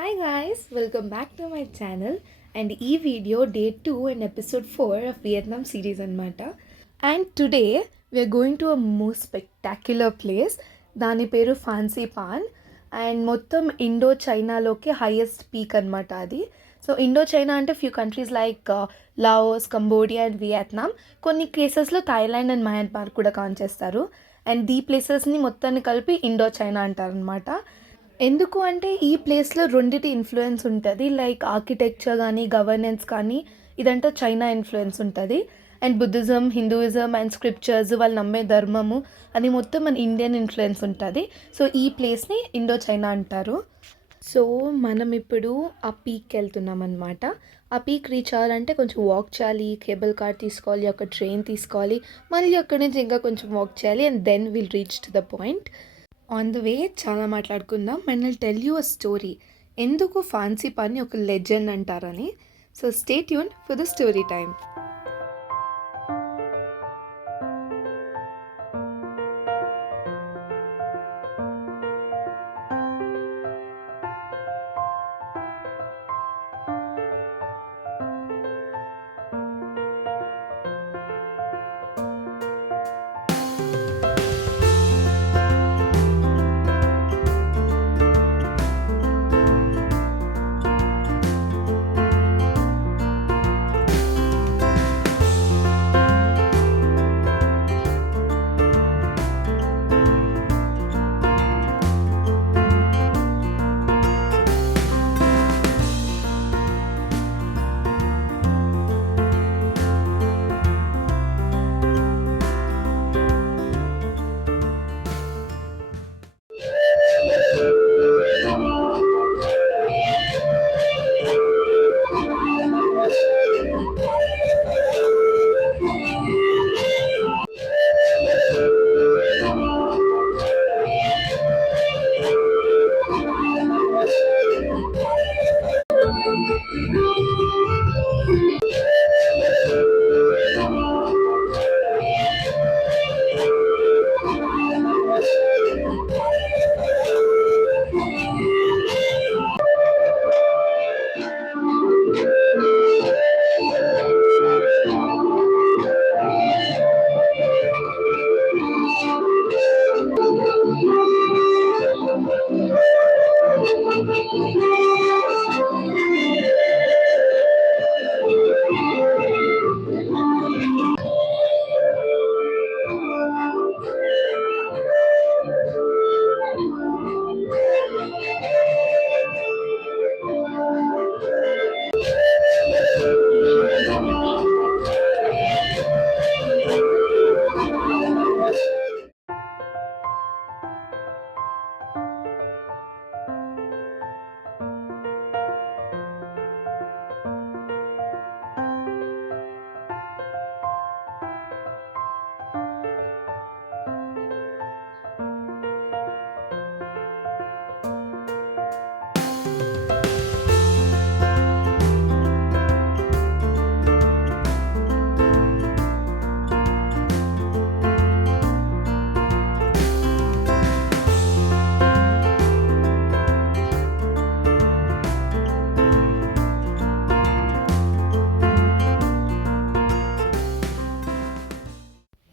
Hi guys, welcome back to my channel and e video day 2 and episode 4 of Vietnam series anmata. And today we are going to a most spectacular place. Dani peru Fancy Pan and మొత్తం ఇండో చైనాలోకి highest peak అనమాట అది. So Indo China అంటే few countries like Laos, Cambodia and Vietnam, కొన్ని కేసెస్లో Thailand and Myanmar కూడా కౌంట్ చేస్తారు. అండ్ ఈ ప్లేసెస్ని మొత్తాన్ని కలిపి ఇండో చైనా అంటారనమాట. ఎందుకు అంటే ఈ ప్లేస్లో రెండిటి ఇన్ఫ్లుయెన్స్ ఉంటుంది, లైక్ ఆర్కిటెక్చర్ కానీ గవర్నెన్స్ కానీ ఇదంతా చైనా ఇన్ఫ్లుయెన్స్ ఉంటుంది. And Buddhism, Hinduism and scriptures, వాళ్ళు నమ్మే ధర్మము అది మొత్తం మన ఇండియన్ ఇన్ఫ్లుయెన్స్ ఉంటుంది. సో ఈ ప్లేస్ని ఇండో చైనా అంటారు. సో మనం ఇప్పుడు ఆ పీక్కి వెళ్తున్నాం అనమాట. ఆ పీక్ రీచ్ అవ్వాలంటే కొంచెం వాక్ చేయాలి, కేబుల్ కార్ తీసుకోవాలి, ఒక ట్రైన్ తీసుకోవాలి, మళ్ళీ అక్కడి నుంచి ఇంకా కొంచెం వాక్ చేయాలి and then will reach to the point. On the way చాలా మాట్లాడుకుందాం and I'll tell you a story, ఎందుకు ఫాన్సీ పాన్ని ఒక లెజెండ్ అంటారని. So stay tune for the story time.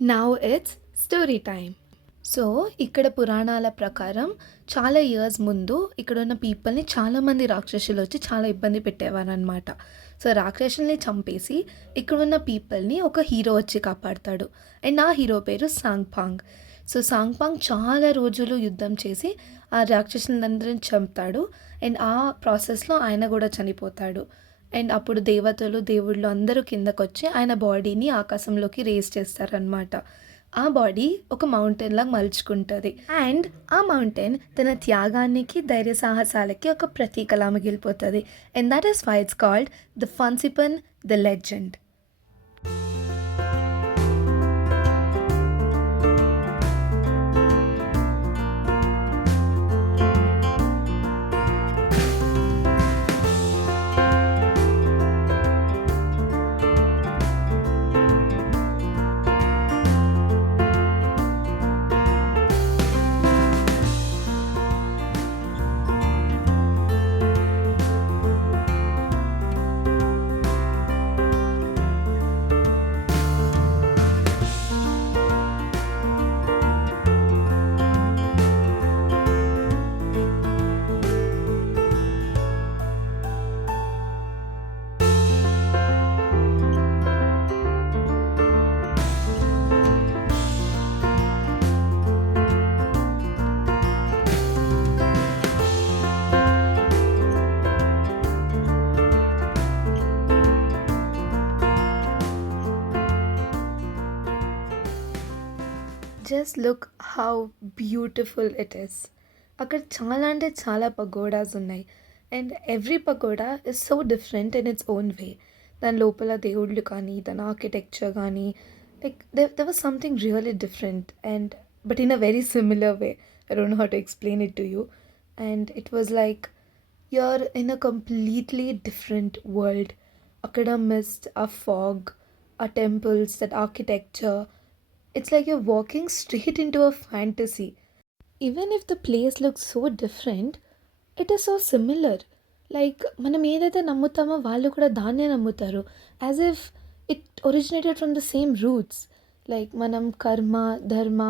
Now it's story time. So ఇక్కడ పురాణాల ప్రకారం చాలా ఇయర్స్ ముందు ఇక్కడ ఉన్న పీపుల్ని చాలామంది రాక్షసులు వచ్చి చాలా ఇబ్బంది పెట్టేవారు అనమాట. సో రాక్షసుల్ని చంపేసి ఇక్కడ ఉన్న పీపుల్ని ఒక హీరో వచ్చి కాపాడతాడు అండ్ ఆ హీరో పేరు సాంగ్పాంగ్. సో సాంగ్పాంగ్ చాలా రోజులు యుద్ధం చేసి ఆ రాక్షసులందరిని చంపుతాడు అండ్ ఆ ప్రాసెస్లో ఆయన కూడా చనిపోతాడు. అండ్ అప్పుడు దేవతలు, దేవుళ్ళు అందరూ కిందకు వచ్చి ఆయన బాడీని ఆకాశంలోకి రేస్ చేస్తారనమాట. ఆ బాడీ ఒక మౌంటైన్ లాగా మలుచుకుంటుంది అండ్ ఆ మౌంటైన్ తన త్యాగానికి, ధైర్య సాహసాలకి ఒక ప్రతీకలా మిగిలిపోతుంది. And that is why it's called the Fansipan the legend. Just look how beautiful it is. అక్కడ చాలా అంటే చాలా పగోడాస్ ఉన్నాయి. And every pagoda is so different in its own way. దాని లోపల దేవుళ్ళు కానీ, దాని ఆర్కిటెక్చర్ కానీ, like there was something really different and but in a very similar way. I don't know how to explain it to you. And it was like you're in a completely different world. Akkada mist, a fog, a temples, that architecture. It's like you're walking straight into a fantasy. Even if the place looks so different, it is so similar. Like మనం ఏదైతే నమ్ముతామో వాళ్ళు కూడా దాన్నే నమ్ముతారు. As if it originated from the same roots. Like మనం కర్మ, ధర్మ,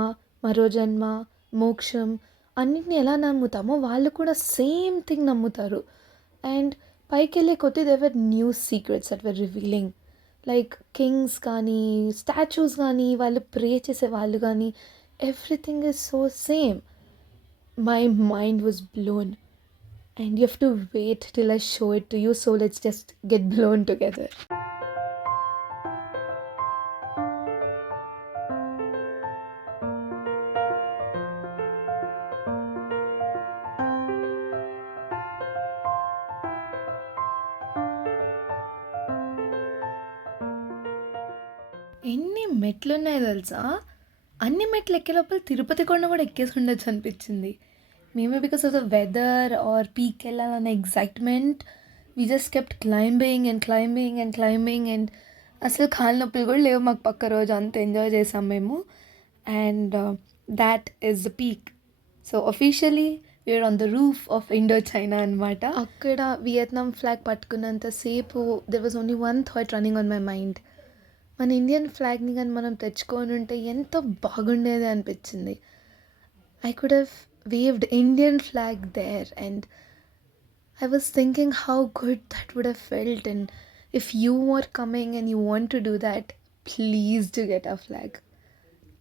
మరో జన్మ, మోక్షం అన్నిటిని ఎలా నమ్ముతామో వాళ్ళు కూడా సేమ్ థింగ్ నమ్ముతారు. అండ్ పైకి వెళ్ళే కొద్దీ there were new secrets that were revealing. Like kings కానీ, స్టాచ్యూస్ కానీ, వాళ్ళు ప్రే చేసే వాళ్ళు కానీ, everything is so same. My mind was blown, and you have to wait till I show it to you, so let's just get blown together. ఎన్ని మెట్లున్నాయో తెలుసా? అన్ని మెట్లు ఎక్కే లోపల తిరుపతి కొండ కూడా ఎక్కేసి ఉండొచ్చు అనిపించింది. Maybe because of the weather or peak వెళ్ళాలన్న excitement we just kept climbing and climbing and climbing. And అసలు కాళ్ళ నొప్పులు కూడా లేవు మాకు. పక్క రోజు అంత ఎంజాయ్ చేసాం మేము. And that is the peak. So officially we are on the roof of Indochina అనమాట. అక్కడ వియత్నాం ఫ్లాగ్ పట్టుకున్నంతసేపు there was only one thought running on my mind. మన ఇండియన్ ఫ్లాగ్ని కానీ మనం తెచ్చుకొని ఉంటే ఎంత బాగుండేది అనిపించింది. I could have waved Indian flag there, and I was thinking how good that would have felt. And if you were coming and you want to do that, please do get a flag.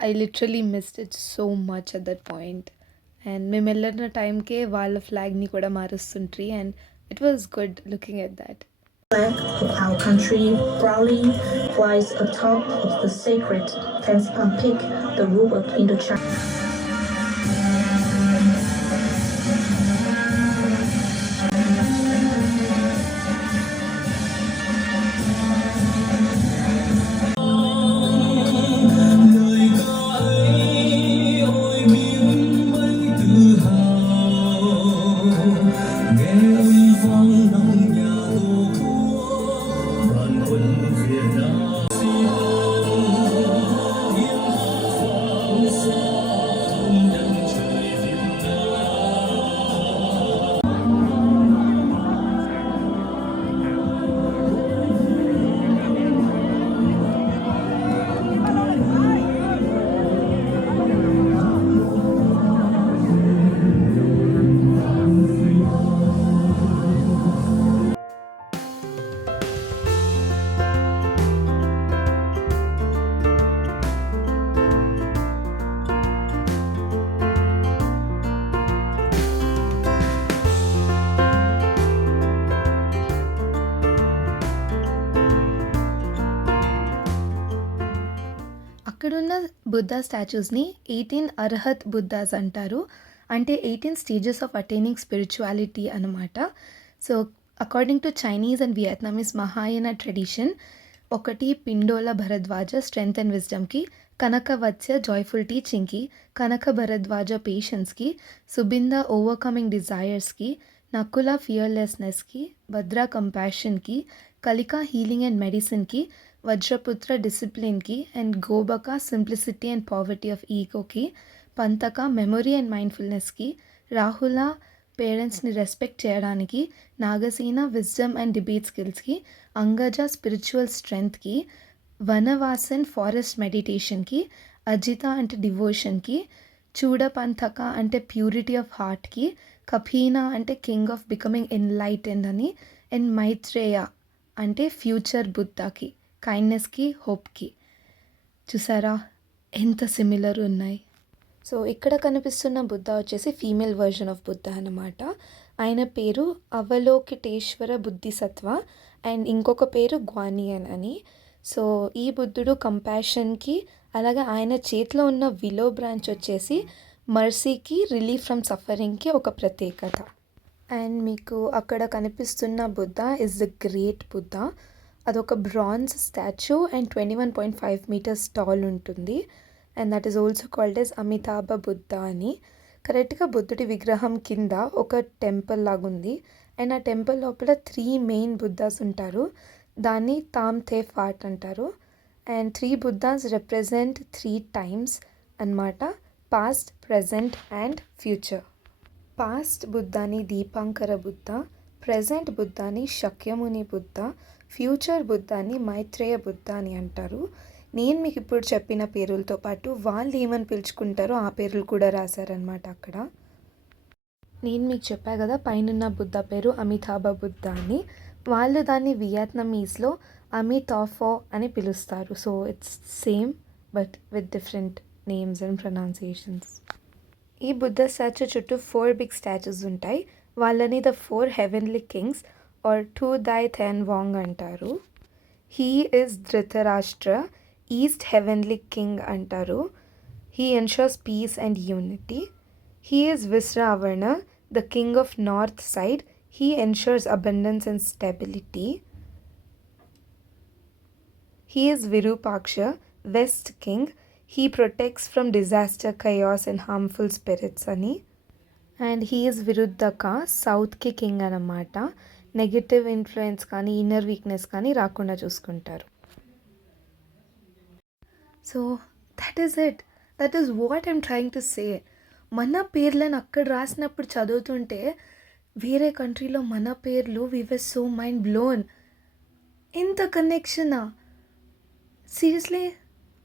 I literally missed it so much at that point. And మేము వెళ్ళిన టైంకే వాళ్ళ ఫ్లాగ్ని కూడా మారుస్తుంట్రి. And it was good looking at that. Flag of our country proudly flies atop of the sacred peak, the roof of Indochina. అక్కడున్న బుద్ధ స్టాచ్యూస్ని 18 అర్హత్ బుద్ధాస్ అంటారు. అంటే 18 స్టేజెస్ ఆఫ్ అటైనింగ్ స్పిరిచువాలిటీ అనమాట. So according to Chinese and Vietnamese Mahayana tradition, 1 Pindola Bharadwaja strength and విజ్డమ్కి, Kanakavatsa joyful టీచింగ్కి, కనక భరద్వాజ పేషెన్స్కి, Subinda overcoming డిజైర్స్కి, నకుల ఫియర్లెస్నెస్కి, భద్ర కంపాషన్కి, కలిక హీలింగ్ అండ్ మెడిసిన్కి, వజ్రపుత్ర డిసిప్లిన్కి, and Gobaka simplicity and poverty of ఈగోకి, పంతక మెమొరీ అండ్ మైండ్ఫుల్నెస్కి, రాహుల పేరెంట్స్ని రెస్పెక్ట్ చేయడానికి, నాగసేన విజ్డమ్ అండ్ డిబేట్ స్కిల్స్కి, అంగజ స్పిరిచువల్ స్ట్రెంగ్త్కి, వనవాసన్ ఫారెస్ట్ మెడిటేషన్కి, అజిత అంటే డివోషన్కి, చూడపంథక అంటే ప్యూరిటీ ఆఫ్ హార్ట్కి, కఫీనా అంటే కింగ్ ఆఫ్ బికమింగ్ ఎన్లైటెండ్ అని, అండ్ మైత్రేయ అంటే ఫ్యూచర్ బుద్ధకి, కైండ్నెస్కి, హోప్కి. చూసారా ఎంత సిమిలర్ ఉన్నాయి. సో ఇక్కడ కనిపిస్తున్న బుద్ధ వచ్చేసి ఫీమేల్ వర్జన్ ఆఫ్ బుద్ధ అన్నమాట. ఆయన పేరు అవలోకిటేశ్వర బుద్ధిసత్వ అండ్ ఇంకొక పేరు గ్వానియన్ అని. సో ఈ బుద్ధుడు కంపాషన్కి అలాగే ఆయన చేతిలో ఉన్న విలో బ్రాంచ్ వచ్చేసి మర్సీకి, రిలీఫ్ ఫ్రమ్ సఫరింగ్కి ఒక ప్రత్యేకత. అండ్ మీకు అక్కడ కనిపిస్తున్న Buddha is the great Buddha. అదొక bronze statue and 21.5 meters tall ఉంటుంది. And that is also called as Amitabha Buddha అని. కరెక్ట్గా బుద్ధుడి విగ్రహం కింద ఒక టెంపుల్ లాగుంది. అండ్ ఆ టెంపుల్ లోపల 3 మెయిన్ బుద్ధాస్ ఉంటారు. దాన్ని తామ్ థే ఫాట్ అంటారు. అండ్ 3 బుద్ధాస్ రిప్రజెంట్ 3 times అన్నమాట. Past, present and future. Past బుద్ధాని దీపాంకర బుద్ధ, ప్రజెంట్ బుద్ధాని శక్యముని బుద్ధ, ఫ్యూచర్ బుద్ధాని మైత్రేయ బుద్ధ అని అంటారు. నేను మీకు ఇప్పుడు చెప్పిన పేరులతో పాటు వాళ్ళు ఏమని పిలుచుకుంటారో ఆ పేర్లు కూడా రాశారనమాట అక్కడ. నేను మీకు చెప్పా కదా పైనున్న బుద్ధ పేరు అమితాభ బుద్ధ అని. వాళ్ళు దాన్ని వియత్నమీస్లో అమితాఫో అని పిలుస్తారు. So it's same but with different names and pronunciations. ఈ బుద్ధ స్టాచ్యూ చుట్టూ 4 big స్టాచ్యూస్ ఉంటాయి. వాళ్ళని the 4 heavenly kings or Tu Dai Thien Vuong అంటారు. He is Dhritarashtra, east heavenly king అంటారు. He ensures peace and unity. He is Vishravana, the king of north side. He ensures abundance and stability. He is Virupaksha, west king. He protects from disaster, chaos and harmful spirits అని. And he is విరుద్ధక, సౌత్కి కింగ్ అన్నమాట. Negative influence కానీ inner weakness కానీ రాకుండా చూసుకుంటారు. So that is it. That is what I'm trying to say. మన పేర్లను అక్కడ రాసినప్పుడు చదువుతుంటే వేరే కంట్రీలో మన పేర్లు వి వర్ సో మైండ్ బ్లోన్. ఎంత కనెక్షనా సీరియస్లీ.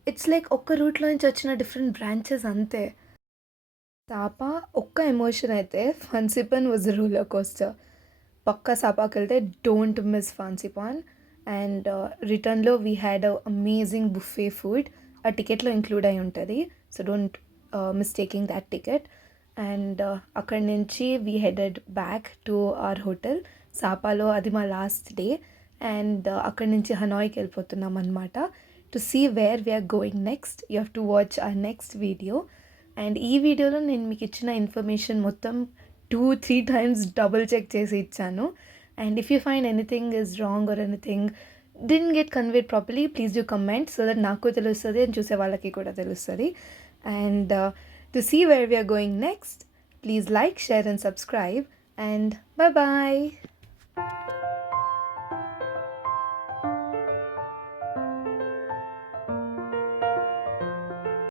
ఇట్స్ లైక్ ఒక్క రూట్లో నుంచి వచ్చిన డిఫరెంట్ బ్రాంచెస్ అంతే. సాపా ఒక్క ఎమోషన్ అయితే ఫన్సిపన్ వాజ్ రూలర్ కోస్టర్. పక్కా సాపాకి వెళ్తే డోంట్ మిస్ ఫాన్సిపాన్. అండ్ రిటర్న్లో we had a amazing buffet food. ఆ టికెట్లో ఇంక్లూడ్ అయి ఉంటుంది. So don't mistaking that ticket. And అక్కడి నుంచి we headed back to our hotel సాపాలో. అది మా లాస్ట్ డే. అండ్ అక్కడి నుంచి హనాయ్కి వెళ్ళిపోతున్నాం అనమాట. To see where we're going next you have to watch our next video. And ఈ వీడియోలో నేను మీకు ఇచ్చిన ఇన్ఫర్మేషన్ మొత్తం 2-3 times డబుల్ చెక్ చేసి ఇచ్చాను. And if you find anything is wrong or anything didn't get conveyed properly, please do comment so that నాకు తెలుస్తుంది and చూసే వాళ్ళకి కూడా తెలుస్తుంది. And to see where we are going next, please like, share and subscribe, and bye bye.